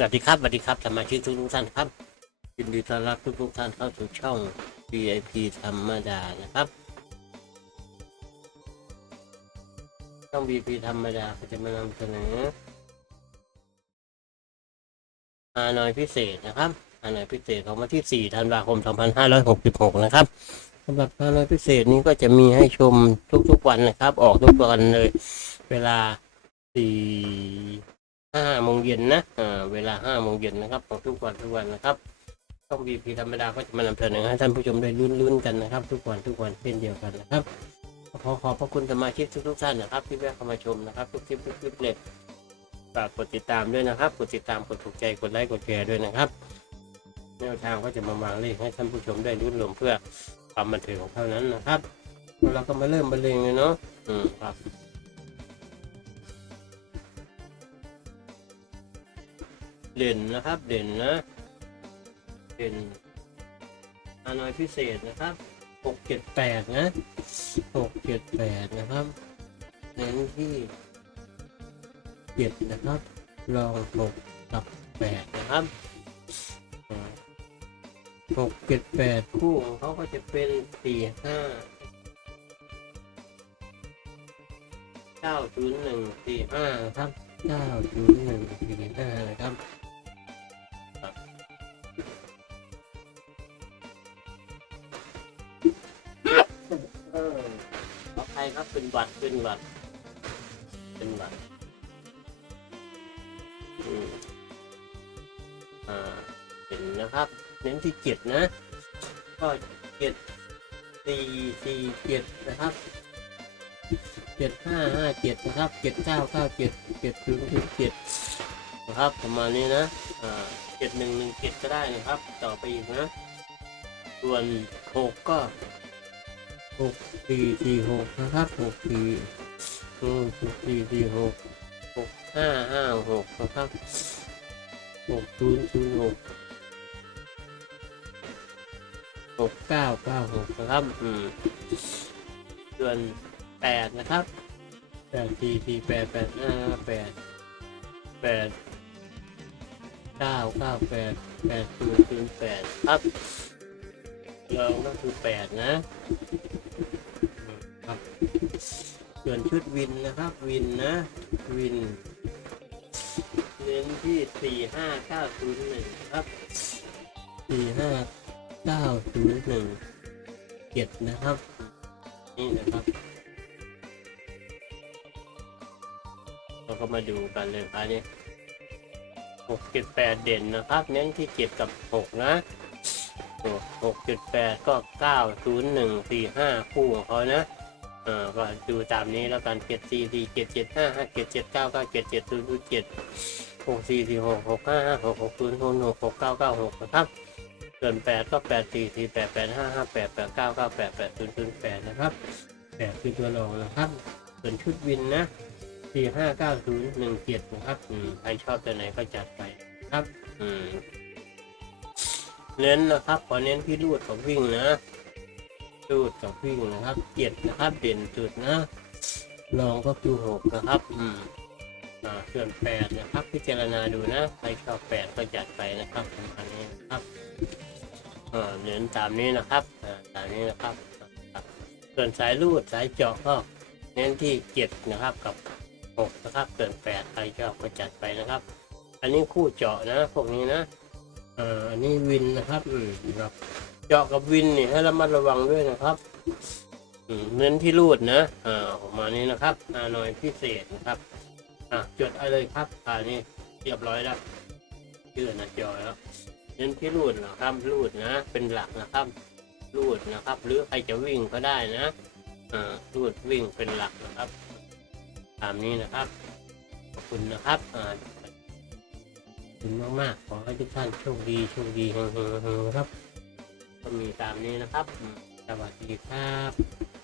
สวัสดีครับสวัสดีครับสมาชิกทุกทุกๆท่านครับยินดีต้อนรับทุกทุกๆท่านเข้าสู่ช่อง VIP ธรรมดานะครับ ช่อง VIP ธรรมดาก็จะมานำเสนอฮานอยพิเศษนะครับฮานอยพิเศษของวันที่ 4 ธันวาคม 2566 นะครับสำหรับฮานอยพิเศษนี้ก็จะมีให้ชมทุกๆวันนะครับ ออกทุกวันเลย เวลา4 ห้าโมงเย็นนะอ่าเวลาห้าโมงเย็นนะครับของทุกวันทุกวันนะครับช่องบีพีธรรมดาก็จะมานำเสนอให้ท่านผู้ชมได้ลุ้นๆกันนะครับ ทุกวันทุกวันเช่นเดียวกันนะครับขอขอบพระคุณสมาชิกทุกๆท่านนะครับ ที่แวะเข้ามาชมนะครับ ทุกคลิปทุกคลิปเลยฝากกดติดตามด้วยนะครับ กดติดตามกดถูกใจกดไลค์กดแชร์ด้วยนะครับแนวทางก็จะมาวางเลขให้ท่านผู้ชมได้ลุ้นลมเพื่อความบันเทิงของเท่านั้นนะครับ เราก็มาเริ่มบรรเลงเลยเนาะอืมครับ เด่นนะครับ เด่นนะ เด่นฮาน้อยพิเศษนะครับหกเจ็ดแปดนะหกเจ็ดแปดนะครับเน้นที่เจ็ดนะครับรองหกกับแปดนะครับหกเจ็ดแปดคู่ของเขาก็จะเป็นสี่ห้าเก้าศูนย์หนึ่งสี่ห้าครับเก้าศูนย์หนึ่งสี่ห้านะครับ ครครับเป็นหวัดเป็นหวัดเป็นหวัดอืมอ่าเห็นนะครับ เน้นที่เจ็ดนะ ก็เจ็ดสี่สี่เจ็ดนะครับเจ็ดห้าห้าเจ็ดนะครับเจ็ดเก้าเก้าเจ็ดเจ็ดถึงถึงเจ็ดนะครับประมาณนี้นะอ่าเจ็ดหนึ่งหนึ่งเจ็ดก็ได้นะครับ ต่อไปอีกนะ ส่วนหกก็ หกสี่สี่หกนะครับหกสี่อืมหกสี่สี่หกหกห้าห้าหกนะครับหกศูนย์ศูนย์หกหกเก้าเก้าหกนะครับอืมส่วนแปดนะครับแปดสี่สี่แปดแปดห้าแปดแปดเก้าเก้าแปดแปดศูนย์ศูนย์แปดครับเราก็คือแปดนะ ส่วนชุดวินนะครับวินนะวินเน้นที่สี่ห้าเก้าศูนย์หนึ่งครับสี่ห้าเก้าศูนย์หนึ่งเจ็ดนะครับ นี่นะครับ เราก็มาดูกันเลยอันนี้หกเจ็ดแปดเด่นนะครับ เน้นที่เจ็ดกับหกนะหกเจ็ดแปดก็เก้าศูนย์หนึ่งสี่ห้าคู่ของเขานะ อ่าก็ดูตามนี้แล้วกันเจ็ดสี่สี่เจ็ดเจ็ดห้าห้าเจ็ดเจ็ดเก้าเก้าเจ็ดเจ็ดศูนย์ศูนย์เจ็ดหกสี่สี่หกหกห้าห้าหกหกศูนย์หกหกหกเก้าเก้าหกนะครับส่วนแปดก็แปดสี่สี่แปดแปดห้าห้าแปดแปดเก้าเก้าแปดแปดศูนย์ศูนย์แปดนะครับแปดคือตัวรองนะครับส่วนชุดวินนะสี่ห้าเก้าศูนย์หนึ่งเจ็ดนะครับอืมใครชอบตัวไหนก็จัดไปนะครับ อืมเน้นนะครับ ขอเน้นที่รูดของวิ่งนะ สูตรกับวิ่งนะครับเจ็ดนะครับเด่นสุดนะรองก็คือหกนะครับอืมอ่าส่วนแปดนะครับพิจารณาดูนะใครชอบแปดก็จัดไปนะครับประมาณนี้นะครับอ่าเน้นตามนี้นะครับอ่าตามนี้นะครับ ส่วนสายรูดสายเจาะก็เน้นที่เจ็ดนะครับกับหกนะครับส่วนแปดใครชอบก็จัดไปนะครับ อันนี้คู่เจาะนะพวกนี้นะอ่าอันนี้วินนะครับอืมครับ เจาะกับวินนี่ให้ระมัดระวังด้วยนะครับเน้นที่รูดนะ อ่าประมานี้นะครับอาหน่อยพิเศษนะครับ อะจดเอาเลยครับอ่านี่เรียบร้อยแล้วชื่อนะจอยแล้วเน้นที่รูดนะครับรูดนะ เป็นหลักนะครับรูดนะครับ หรือใครจะวิ่งก็ได้นะอ่ารูดวิ่งเป็นหลักนะครับตามนี้นะครับขอบคุณนะครับอ่าขอบคุณมากๆขอให้ทุกท่านโชคดีโชคดีเฮงๆครับ มีตามนี้นะครับ สวัสดีครับ